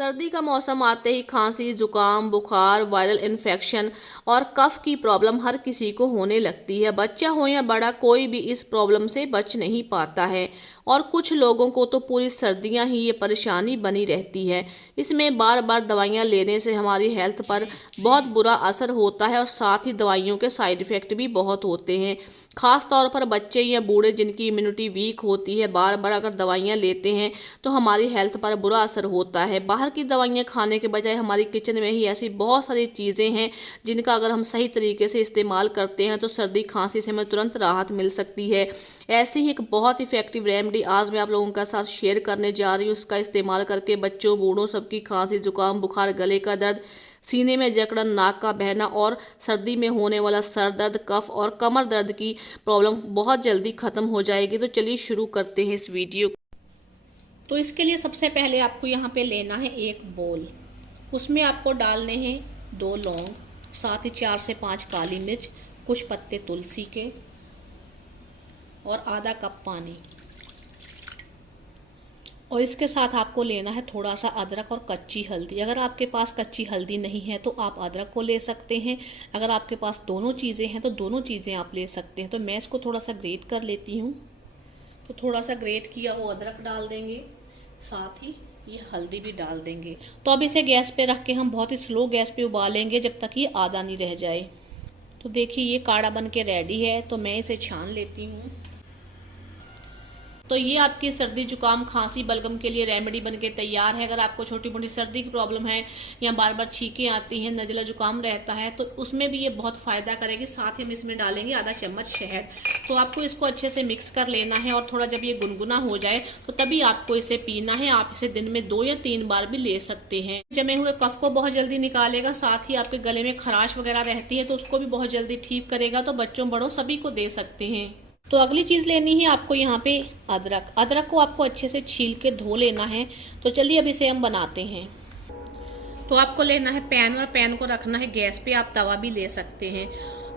सर्दी का मौसम आते ही खांसी, जुकाम, बुखार, वायरल इन्फेक्शन और कफ की प्रॉब्लम हर किसी को होने लगती है। बच्चा हो या बड़ा, कोई भी इस प्रॉब्लम से बच नहीं पाता है और कुछ लोगों को तो पूरी सर्दियां ही ये परेशानी बनी रहती है। इसमें बार बार दवाइयां लेने से हमारी हेल्थ पर बहुत बुरा असर होता है और साथ ही दवाइयों के साइड इफ़ेक्ट भी बहुत होते हैं। खास तौर पर बच्चे या बूढ़े जिनकी इम्यूनिटी वीक होती है, बार बार अगर दवाइयाँ लेते हैं तो हमारी हेल्थ पर बुरा असर होता है। बाहर की दवाइयाँ खाने के बजाय हमारी किचन में ही ऐसी बहुत सारी चीज़ें हैं जिनका अगर हम सही तरीके से इस्तेमाल करते हैं तो सर्दी खांसी से हमें तुरंत राहत मिल सकती है। ऐसी ही एक बहुत इफेक्टिव रेमेडी आज मैं आप लोगों के साथ शेयर करने जा रही हूँ। उसका इस्तेमाल करके बच्चों, बूढ़ों सबकी खांसी, जुकाम, बुखार, गले का दर्द, सीने में जकड़न, नाक का बहना और सर्दी में होने वाला सर दर्द, कफ और कमर दर्द की प्रॉब्लम बहुत जल्दी ख़त्म हो जाएगी। तो चलिए शुरू करते हैं इस वीडियो को। तो इसके लिए सबसे पहले आपको यहाँ पे लेना है एक बोल। उसमें आपको डालने हैं 2 लौंग, साथ ही 4 से 5 काली मिर्च, कुछ पत्ते तुलसी के और आधा कप पानी। और इसके साथ आपको लेना है थोड़ा सा अदरक और कच्ची हल्दी। अगर आपके पास कच्ची हल्दी नहीं है तो आप अदरक को ले सकते हैं। अगर आपके पास दोनों चीज़ें हैं तो दोनों चीज़ें आप ले सकते हैं। तो मैं इसको थोड़ा सा ग्रेट कर लेती हूँ। तो थोड़ा सा ग्रेट किया वो अदरक डाल देंगे, साथ ही ये हल्दी भी डाल देंगे। तो अब इसे गैस पे रख के हम बहुत ही स्लो गैस पे उबालेंगे जब तक ये आधा नहीं रह जाए। तो देखिए ये काढ़ा बन के रेडी है। तो मैं इसे छान लेती हूँ। तो ये आपकी सर्दी, जुकाम, खांसी, बलगम के लिए रेमेडी बनके तैयार है। अगर आपको छोटी मोटी सर्दी की प्रॉब्लम है या बार बार छींकें आती हैं, नज़ला जुकाम रहता है, तो उसमें भी ये बहुत फ़ायदा करेगी। साथ ही हम इसमें डालेंगे आधा चम्मच शहद। तो आपको इसको अच्छे से मिक्स कर लेना है और थोड़ा जब ये गुनगुना हो जाए तो तभी आपको इसे पीना है। आप इसे दिन में 2 या 3 बार भी ले सकते हैं। जमे हुए कफ को बहुत जल्दी निकालेगा, साथ ही आपके गले में खराश वगैरह रहती है तो उसको भी बहुत जल्दी ठीक करेगा। तो बच्चों, बड़ों सभी को दे सकते हैं। तो अगली चीज़ लेनी है आपको यहाँ पे अदरक। अदरक को आपको अच्छे से छील के धो लेना है। तो चलिए अब इसे हम बनाते हैं। तो आपको लेना है पैन और पैन को रखना है गैस पे। आप तवा भी ले सकते हैं।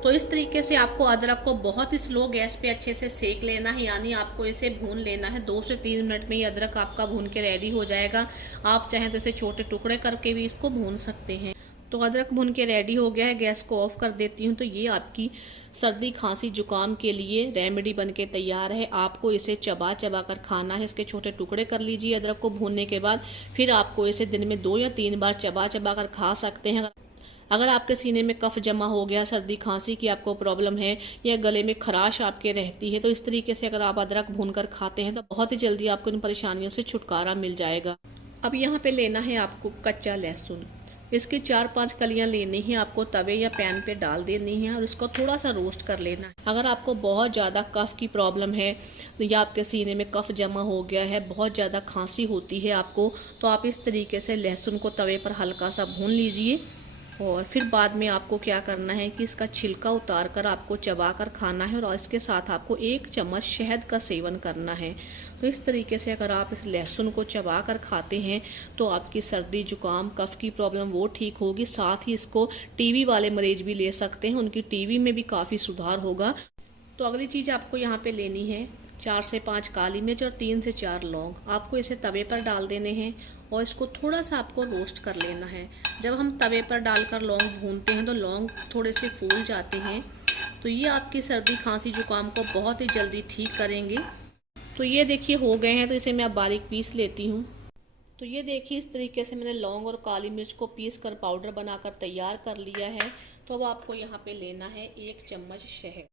तो इस तरीके से आपको अदरक को बहुत ही स्लो गैस पे अच्छे से सेक लेना है, यानी आपको इसे भून लेना है। 2 से 3 मिनट में ये अदरक आपका भून के रेडी हो जाएगा। आप चाहें तो इसे छोटे टुकड़े करके भी इसको भून सकते हैं। तो अदरक भून के रेडी हो गया है। गैस को ऑफ कर देती हूँ। तो ये आपकी सर्दी, खांसी, जुकाम के लिए रेमेडी बनके तैयार है। आपको इसे चबा चबा कर खाना है। इसके छोटे टुकड़े कर लीजिए अदरक को भूनने के बाद। फिर आपको इसे दिन में 2 या 3 बार चबा चबा कर खा सकते हैं। अगर आपके सीने में कफ जमा हो गया, सर्दी खांसी की आपको प्रॉब्लम है या गले में खराश आपके रहती है, तो इस तरीके से अगर आप अदरक भूनकर खाते हैं तो बहुत ही जल्दी आपको इन परेशानियों से छुटकारा मिल जाएगा। अब यहाँ पे लेना है आपको कच्चा लहसुन। इसकी 4-5 कलियां लेनी है। आपको तवे या पैन पे डाल देनी है और इसको थोड़ा सा रोस्ट कर लेना है। अगर आपको बहुत ज़्यादा कफ की प्रॉब्लम है या आपके सीने में कफ जमा हो गया है, बहुत ज़्यादा खांसी होती है आपको, तो आप इस तरीके से लहसुन को तवे पर हल्का सा भून लीजिए। और फिर बाद में आपको क्या करना है कि इसका छिलका उतार कर आपको चबा कर खाना है और इसके साथ आपको 1 चम्मच शहद का सेवन करना है। तो इस तरीके से अगर आप इस लहसुन को चबा कर खाते हैं तो आपकी सर्दी, जुकाम, कफ की प्रॉब्लम वो ठीक होगी। साथ ही इसको टीबी वाले मरीज भी ले सकते हैं, उनकी टीबी में भी काफ़ी सुधार होगा। तो अगली चीज़ आपको यहाँ पे लेनी है 4 से 5 काली मिर्च और 3 से 4 लौंग। आपको इसे तवे पर डाल देने हैं और इसको थोड़ा सा आपको रोस्ट कर लेना है। जब हम तवे पर डालकर लौंग भूनते हैं तो लौंग थोड़े से फूल जाते हैं। तो ये आपकी सर्दी, खांसी, जुकाम को बहुत ही जल्दी ठीक करेंगे। तो ये देखिए हो गए हैं। तो इसे मैं अब बारीक पीस लेती हूँ। तो ये देखिए इस तरीके से मैंने लौंग और काली मिर्च को पीस कर पाउडर बनाकर तैयार कर लिया है। तो अब आपको यहाँ पे लेना है 1 चम्मच शहद।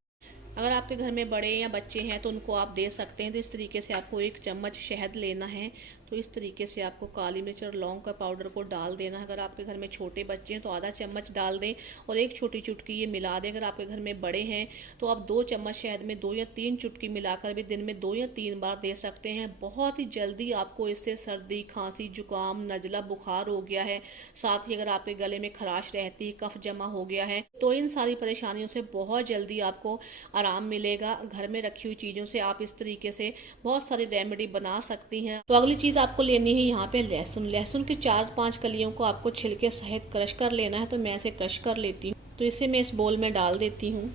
अगर आपके घर में बड़े या बच्चे हैं तो उनको आप दे सकते हैं। तो इस तरीके से आपको 1 चम्मच शहद लेना है। तो इस तरीके से आपको काली मिर्च और लौंग का पाउडर को डाल देना है। अगर आपके घर में छोटे बच्चे हैं तो आधा चम्मच डाल दें और 1 छोटी चुटकी ये मिला दें। अगर आपके घर में बड़े हैं तो आप 2 चम्मच शहद में 2 या 3 चुटकी मिलाकर भी दिन में 2 या 3 बार दे सकते हैं। बहुत ही जल्दी आपको इससे सर्दी, खांसी, जुकाम, नज़ला, बुखार हो गया है, साथ ही अगर आपके गले में खराश रहती है, कफ जमा हो गया है, तो इन सारी परेशानियों से बहुत जल्दी आपको आराम मिलेगा। घर में रखी हुई चीज़ों से आप इस तरीके से बहुत सारी रेमेडी बना सकती हैं। तो अगली चीज़ आपको लेनी है यहाँ पे लहसुन। लहसुन की 4-5 कलियों को आपको छिलके सहित क्रश कर लेना है। तो मैं इसे क्रश कर लेती हूँ। तो इसे मैं इस बोल में डाल देती हूँ।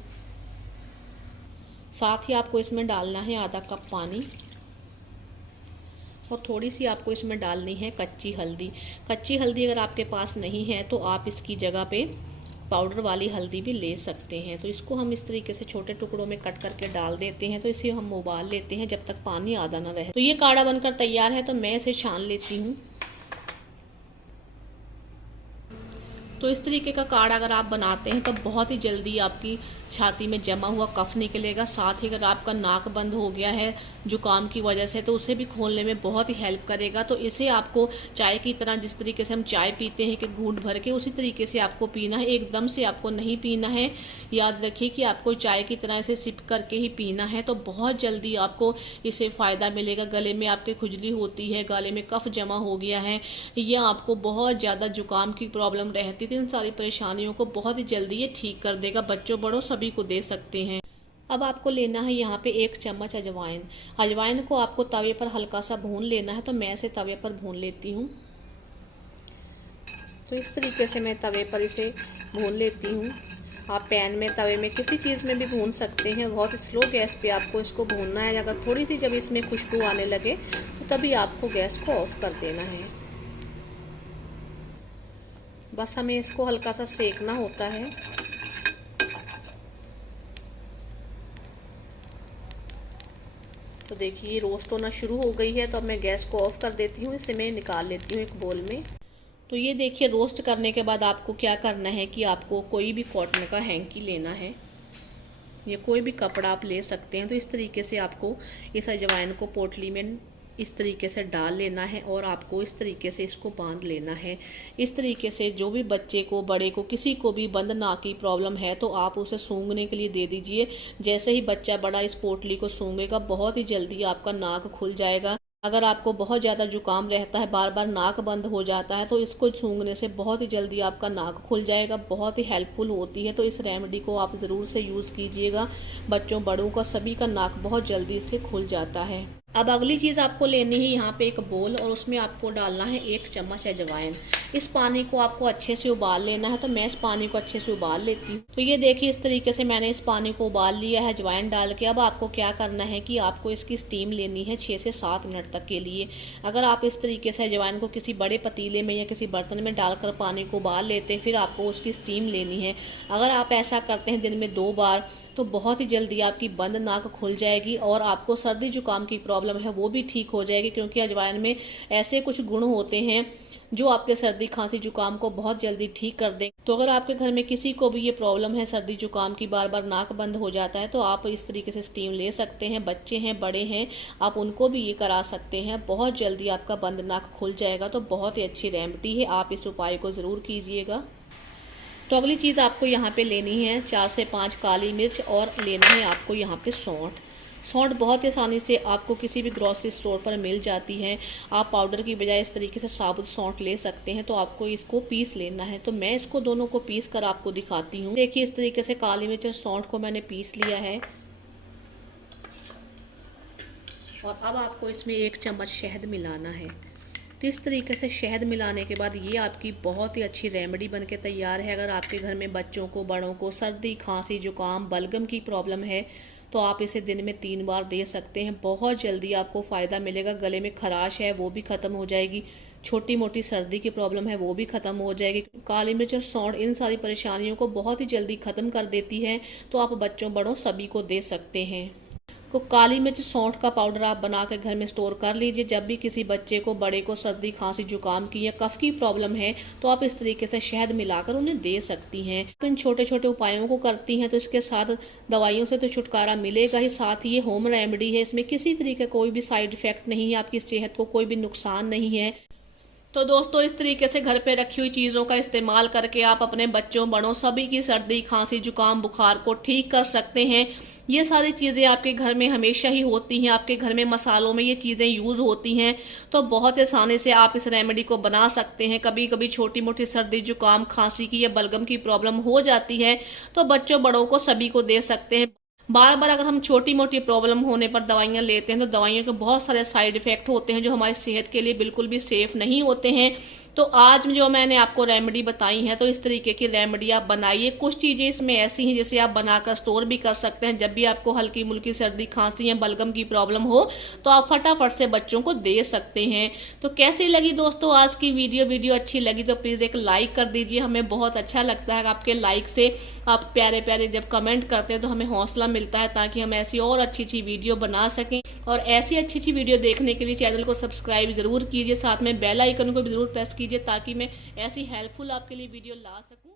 साथ ही आपको इसमें डालना है आधा कप पानी। और थोड़ी सी आपको इसमें डालनी है कच्ची हल्दी। कच्ची हल्दी अगर आपके पास नहीं है तो आप इसकी जगह पे पाउडर वाली हल्दी भी ले सकते हैं। तो इसको हम इस तरीके से छोटे टुकड़ों में कट करके डाल देते हैं। तो इसे हम उबाल लेते हैं जब तक पानी आधा ना रहे। तो ये काढ़ा बनकर तैयार है, तो मैं इसे छान लेती हूँ। तो इस तरीके का काढ़ा अगर आप बनाते हैं तो बहुत ही जल्दी आपकी छाती में जमा हुआ कफ निकलेगा। साथ ही अगर आपका नाक बंद हो गया है जुकाम की वजह से तो उसे भी खोलने में बहुत ही हेल्प करेगा। तो इसे आपको चाय की तरह, जिस तरीके से हम चाय पीते हैं कि घूंट भर के, उसी तरीके से आपको पीना है। एकदम से आपको नहीं पीना है। याद रखिए कि आपको चाय की तरह इसे सिप करके ही पीना है। तो बहुत जल्दी आपको इससे फ़ायदा मिलेगा। गले में आपके खुजली होती है, गले में कफ जमा हो गया है, या आपको बहुत ज़्यादा जुकाम की प्रॉब्लम रहती थी, इन सारी परेशानियों को बहुत ही जल्दी ये ठीक कर देगा। बच्चों बड़ों सभी को दे सकते हैं। अब आपको लेना है यहाँ पे 1 चम्मच अजवाइन। अजवाइन को आपको तवे पर हल्का सा भून लेना है। तो मैं इसे तवे पर भून लेती हूँ। तो इस तरीके से मैं तवे पर इसे भून लेती हूँ। आप पैन में, तवे में, किसी चीज़ में भी भून सकते हैं। बहुत स्लो गैस पे आपको इसको भूनना है। अगर थोड़ी सी जब इसमें खुशबू आने लगे तो तभी आपको गैस को ऑफ कर देना है। बस हमें इसको हल्का सा सेकना होता है। तो देखिए रोस्ट होना शुरू हो गई है। तो अब मैं गैस को ऑफ कर देती हूँ। इसे मैं निकाल लेती हूँ एक बोल में। तो ये देखिए रोस्ट करने के बाद आपको क्या करना है कि आपको कोई भी कॉटन का हैंकी लेना है, या कोई भी कपड़ा आप ले सकते हैं। तो इस तरीके से आपको इस अजवाइन को पोटली में इस तरीके से डाल लेना है और आपको इस तरीके से इसको बांध लेना है। इस तरीके से जो भी बच्चे को, बड़े को, किसी को भी बंद नाक की प्रॉब्लम है तो आप उसे सूंघने के लिए दे दीजिए। जैसे ही बच्चा बड़ा इस पोटली को सूंघेगा बहुत ही जल्दी आपका नाक खुल जाएगा। अगर आपको बहुत ज़्यादा जुकाम रहता है, बार बार नाक बंद हो जाता है, तो इसको सूंघने से बहुत ही जल्दी आपका नाक खुल जाएगा। बहुत ही हेल्पफुल होती है। तो इस रेमेडी को आप ज़रूर से यूज़ कीजिएगा। बच्चों बड़ों का सभी का नाक बहुत जल्दी से खुल जाता है। अब अगली चीज़ आपको लेनी है यहाँ पे एक बोल, और उसमें आपको डालना है 1 चम्मच अजवाइन। इस पानी को आपको अच्छे से उबाल लेना है। तो मैं इस पानी को अच्छे से उबाल लेती हूँ। तो ये देखिए इस तरीके से मैंने इस पानी को उबाल लिया है अजवाइन डाल के। अब आपको क्या करना है कि आपको इसकी स्टीम लेनी है 6 से 7 मिनट तक के लिए। अगर आप इस तरीके से अजवाइन को किसी बड़े पतीले में या किसी बर्तन में डालकर पानी को उबाल लेते हैं, फिर आपको उसकी स्टीम लेनी है। अगर आप ऐसा करते हैं दिन में 2 बार तो बहुत ही जल्दी आपकी बंद नाक खुल जाएगी और आपको सर्दी जुकाम की प्रॉब्लम है वो भी ठीक हो जाएगी। क्योंकि अजवाइन में ऐसे कुछ गुण होते हैं जो आपके सर्दी खांसी जुकाम को बहुत जल्दी ठीक कर दें। तो अगर आपके घर में किसी को भी ये प्रॉब्लम है सर्दी जुकाम की, बार बार नाक बंद हो जाता है, तो आप इस तरीके से स्टीम ले सकते हैं। बच्चे हैं, बड़े हैं, आप उनको भी ये करा सकते हैं। बहुत जल्दी आपका बंद नाक खुल जाएगा। तो बहुत ही अच्छी रेमेडी है, आप इस उपाय को ज़रूर कीजिएगा। तो अगली चीज़ आपको यहाँ पे लेनी है 4 से 5 काली मिर्च, और लेना है आपको यहाँ पे सौंठ। सौंठ बहुत ही आसानी से आपको किसी भी ग्रॉसरी स्टोर पर मिल जाती है। आप पाउडर की बजाय इस तरीके से साबुत सौंठ ले सकते हैं। तो आपको इसको पीस लेना है। तो मैं इसको दोनों को पीस कर आपको दिखाती हूँ। देखिए इस तरीके से काली मिर्च और सौंठ को मैंने पीस लिया है। और अब आपको इसमें 1 चम्मच शहद मिलाना है। तो इस तरीके से शहद मिलाने के बाद ये आपकी बहुत ही अच्छी रेमेडी बनके तैयार है। अगर आपके घर में बच्चों को, बड़ों को सर्दी, खांसी, जुकाम, बलगम की प्रॉब्लम है तो आप इसे दिन में 3 बार दे सकते हैं। बहुत जल्दी आपको फ़ायदा मिलेगा। गले में खराश है वो भी ख़त्म हो जाएगी। छोटी मोटी सर्दी की प्रॉब्लम है वो भी ख़त्म हो जाएगी। काली मिर्च और सौंठ इन सारी परेशानियों को बहुत ही जल्दी ख़त्म कर देती है। तो आप बच्चों, बड़ों सभी को दे सकते हैं। तो काली मिर्च सौंठ का पाउडर आप बना के घर में स्टोर कर लीजिए। जब भी किसी बच्चे को, बड़े को सर्दी, खांसी, जुकाम की या कफ की प्रॉब्लम है तो आप इस तरीके से शहद मिलाकर उन्हें दे सकती हैं। तो इन छोटे छोटे उपायों को करती हैं तो इसके साथ दवाइयों से तो छुटकारा मिलेगा ही, साथ ही ये होम रेमेडी है। इसमें किसी तरीके कोई भी साइड इफेक्ट नहीं है, आपकी सेहत को कोई भी नुकसान नहीं है। तो दोस्तों इस तरीके से घर पे रखी हुई चीज़ों का इस्तेमाल करके आप अपने बच्चों, बड़ों सभी की सर्दी, खांसी, जुकाम, बुखार को ठीक कर सकते हैं। ये सारी चीज़ें आपके घर में हमेशा ही होती हैं। आपके घर में मसालों में ये चीज़ें यूज़ होती हैं। तो बहुत आसानी से आप इस रेमेडी को बना सकते हैं। कभी कभी छोटी मोटी सर्दी, जुकाम, खांसी की या बलगम की प्रॉब्लम हो जाती है तो बच्चों, बड़ों को सभी को दे सकते हैं। बार बार अगर हम छोटी मोटी प्रॉब्लम होने पर दवाइयाँ लेते हैं तो दवाइयों के बहुत सारे साइड इफेक्ट होते हैं जो हमारी सेहत के लिए बिल्कुल भी सेफ नहीं होते हैं। तो आज जो मैंने आपको रेमेडी बताई है, तो इस तरीके की रेमेडी आप बनाइए। कुछ चीज़ें इसमें ऐसी हैं जैसे आप बनाकर स्टोर भी कर सकते हैं। जब भी आपको हल्की मुल्की सर्दी खांसी या बलगम की प्रॉब्लम हो तो आप फटाफट से बच्चों को दे सकते हैं। तो कैसी लगी दोस्तों आज की वीडियो अच्छी लगी तो प्लीज़ एक लाइक कर दीजिए। हमें बहुत अच्छा लगता है आपके लाइक से, आप प्यारे प्यारे जब कमेंट करते हैं तो हमें हौसला मिलता है ताकि हम ऐसी और अच्छी वीडियो बना सकें। और ऐसी अच्छी वीडियो देखने के लिए चैनल को सब्सक्राइब जरूर कीजिए, साथ में बेल आइकन को भी जरूर प्रेस कीजिए ताकि मैं ऐसी हेल्पफुल आपके लिए वीडियो ला सकूं।